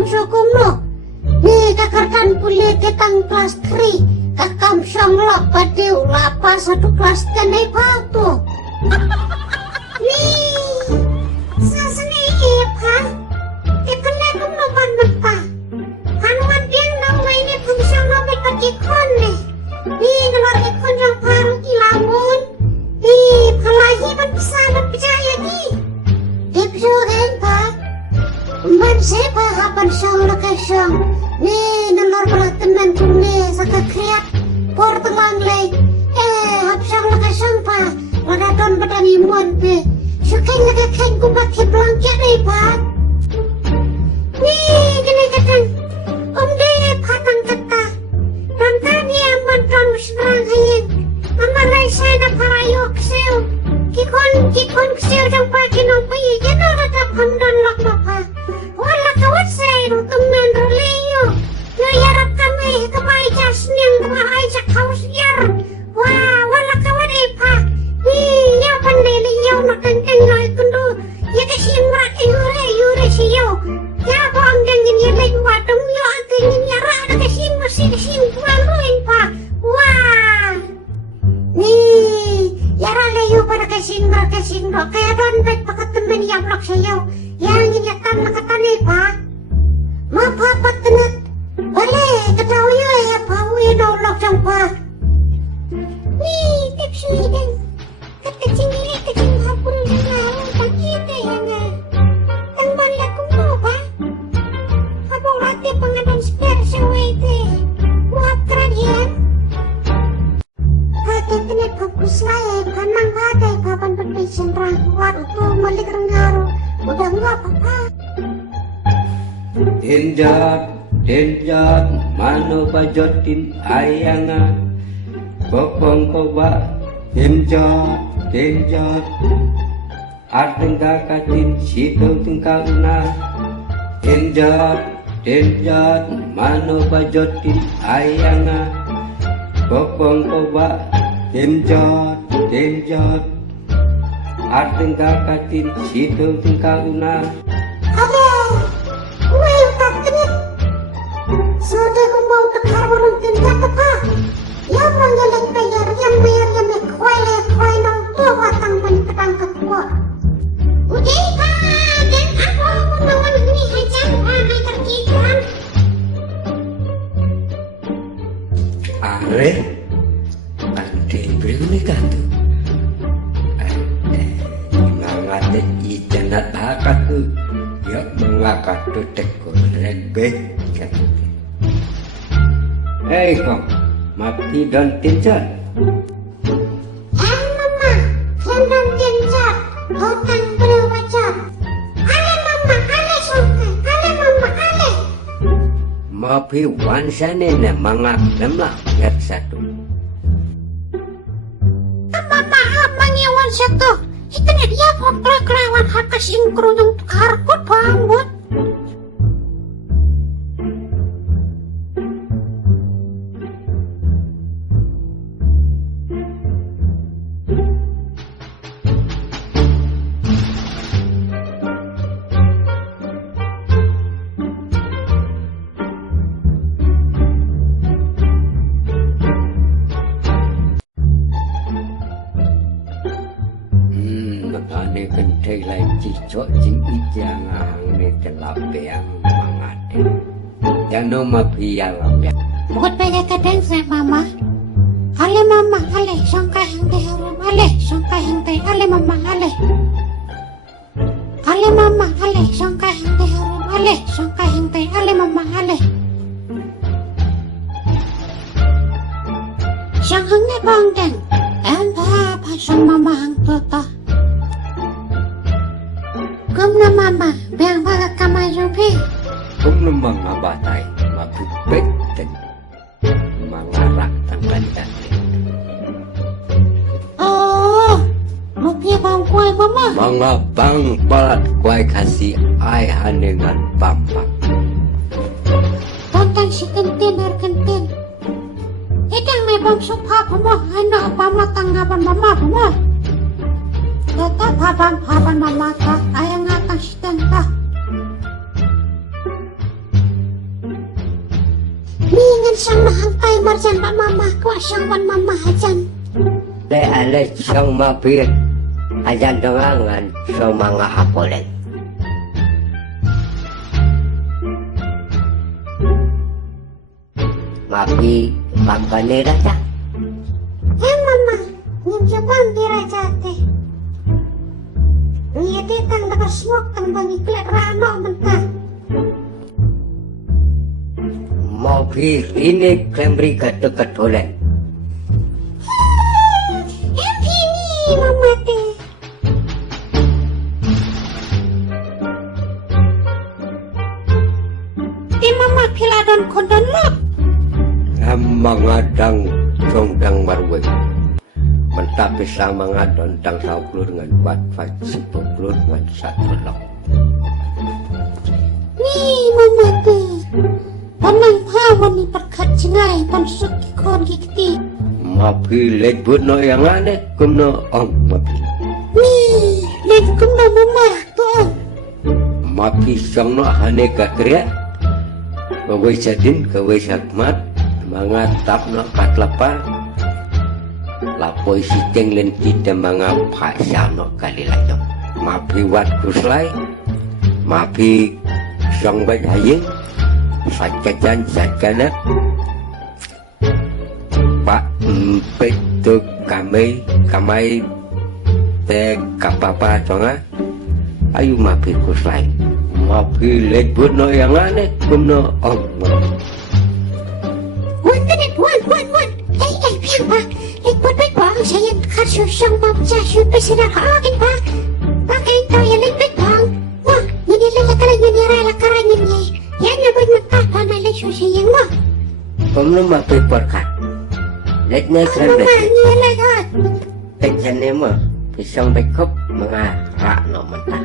kam sokumno. Ni kakarkan pulih ketang kelas 3. Kakam syonglok pada ulapa satu kelas tenai patu. Nih, sasani ipa. Ikutnya kumno banget pa. Kanuan biang nang ini fungsi nobe kecikon nih. Nih ngelor ikon yang baru ilamun. Nih palahi man bisa percaya nih. Dipsugen pa. Ban sepa hapan syong lakasyong. Nih ngelor berteman tunne saka kriat por telang lay. Hap syong lakasyong pa. Wadadon badani muan pe. Syukain lakakan kumbat hiblangkya nih pa. Nih gini katang. De patang kata. Dan tadi aman don serang hayin. Amalai sana parayok seo. Kikon kseo jang pagi nompai. Jano rata pamdon lak mapa. Wala kawat saya temen roleyo. Yo yarap kami kemai jasnyang kemai jak kaus yar. Wah wala kawat epa. Nih ya pandeli yo nak kenteng lo ikundu. Ya kasih merak yure siyo. Ya bang dengin ya lek wadum yo antengin ya ra ada kasih pualuin pa. Wah. Nih ya ra leyo pada kasih kayak dompet pakai temen yang blok sayo. Yang nyatan nakatan pa. Mapapat tenet. Bale ketahu yo ya bau ya dolok sampa. Nih tips nih. Kecing hapun lang tak kita ya nga. Ang bala kumo ba? Habang rati pangadan spare sa wete. Muhap kran yan. Hati tenet fokus laya. Kanang baday papan penday senrang. Waduh tuh malik rengaru. Udah nggak apa-apa. Denjat, mano bajotin ayangan. Bokong koba, denjat. Arteng kakatin sitong tungkauna. Denjat, mano bajotin ayangan. Bokong koba, denjat. Arteng kakatin sitong tungkauna. Sudah ku mau tekar beruntin jatuh pa. Yang mengelek bayar yang kuai nong tua watang penipetang ketua. Udah pa, dan aku menawan ini hajang hai terkikan. Are, ante beli katu. Ngangate ijanat hakatu. Ya mengakatu tekor rebe katu. Hei kong, mati dan tinjat. Mama, dan tinjat, hutang berwajah. Ale mama, ale sungkai, ale mama, ale. Mapi wansane na mangak lemlah yat satu. Mama, mangiwan satu. Ikan dia pokok-kelawan hakas ingkru yang karkut banget. Ane kentai lai cicok jing ijang ne telapeang mangate. Jano mapi alam ya. Buat banyak kadang saya mama. Ale mama, ale sangka yang diharum, ale sangka yang teh, ale mama, ale. Ale mama, ale sangka yang diharum, ale sangka yang teh, ale mama, ale. Sanghangnya bangdeng, apa sang mama hang tota. Kumna mama, biang baga kamay jumpi. Kung namang mabatay, mapipekten, mangarak tangkalitan. Oh, lupi bang kuay mama. Mga bang balat kuay kasi ay haningan pampak. Tantang si kentin ar kentin. Itang may bang supa mo, ano apa mo tanggapan mama mo. Tetap haban mama ka, ayang atang si tenta. Ngan sang hantai marjan pak mama kwa sang wan mama hajan. Le ale sang mapir ajan dongangan sang mga apolen. Mapi pampane raja. Mama, nyam jabang diraja teh. Ngede tang dapat smok tang bangi klek rano mentah. Mapi ini kembri dekat oleh. Ini mama teh. Mama piladon kodon lok. Mangadang songdang marweg. Mentapi sang mangadon tang sauklur dengan buat sipoklur dengan satu lok. Nih mama teh. Panang hawan ni perkat cengai pansuk kikon kikti. Mapi lebut no yang aneh kumno om mapi. Nih, lekum no mama tuh. Mapi sang no hane kakriya. Kawai sadin kawai sakmat mangatap no katlapa. Lapoi siteng lenti temanga pasya no kali layo. Mapi wat kuslay. Mapi sang badayeng. Satkajan satkana. Pak petuk kamay te kapapa tonga. Ayu mapi kuslay. Mapi lebut no yang aneh kumno om. Wan. Piang pak. Lebut baik bang saya karsu sang mamsa syupe sedang akin pak. Pakai tau ya lebut bang. Wah, ini lelakaran ini lelakaran ini. Ya nabut mentah panai lesu sayang wah. Kumno mapi perkat. Let na kran Mama ni lekat. Tekjan mo pisang bekop mga rak no mentah.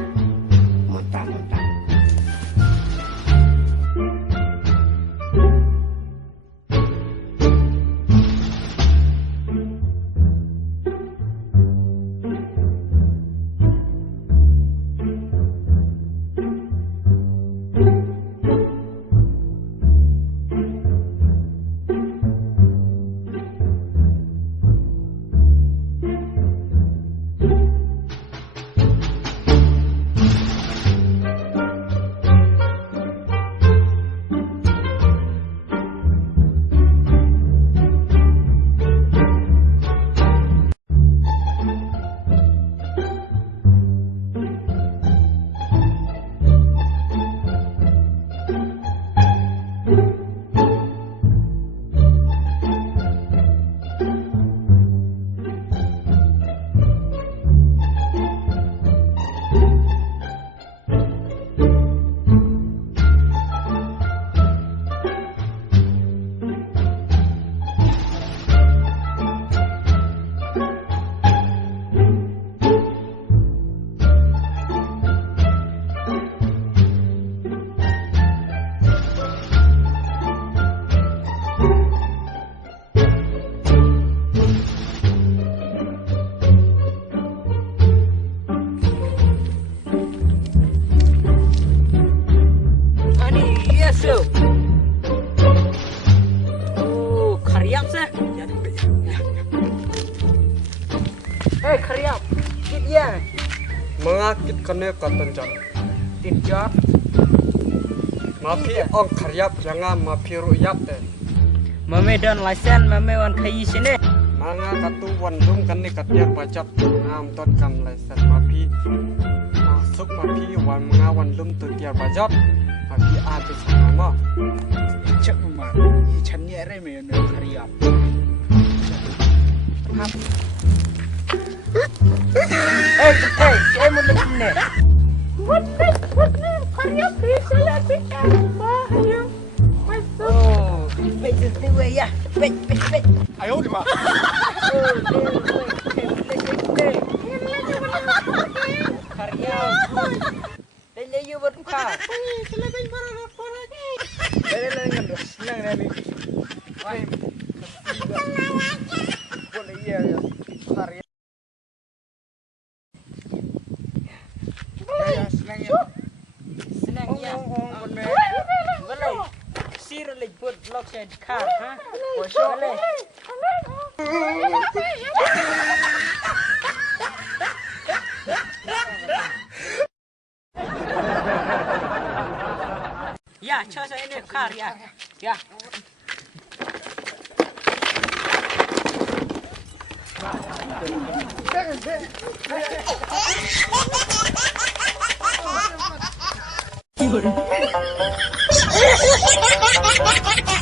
Khariap, dia mengakit kene katonjak tinjak, mafi ong khariap jangan mafi ruyap te memedan lesen memewan kayi sini. manga katu wandum kene katiak bajak ngam tot kam lesen mafi masuk mafi wan manga wandum tu tiar bajak mafi habis sama Cek memang, ikannya remeh nih khariap. Saya mau lagi nih. What khariap bisa lebih bahaya. Oh, baik tu ya, baik. ayo di mana Khariap. Lele you berbuka. Lele ngandos, nang nani. Wah, boleh ya, khariap. Senang ya. Boleh. Sir lejput lock said car, huh? Or surely. Yeah, charge in the car, yeah. Ha ha ha ha!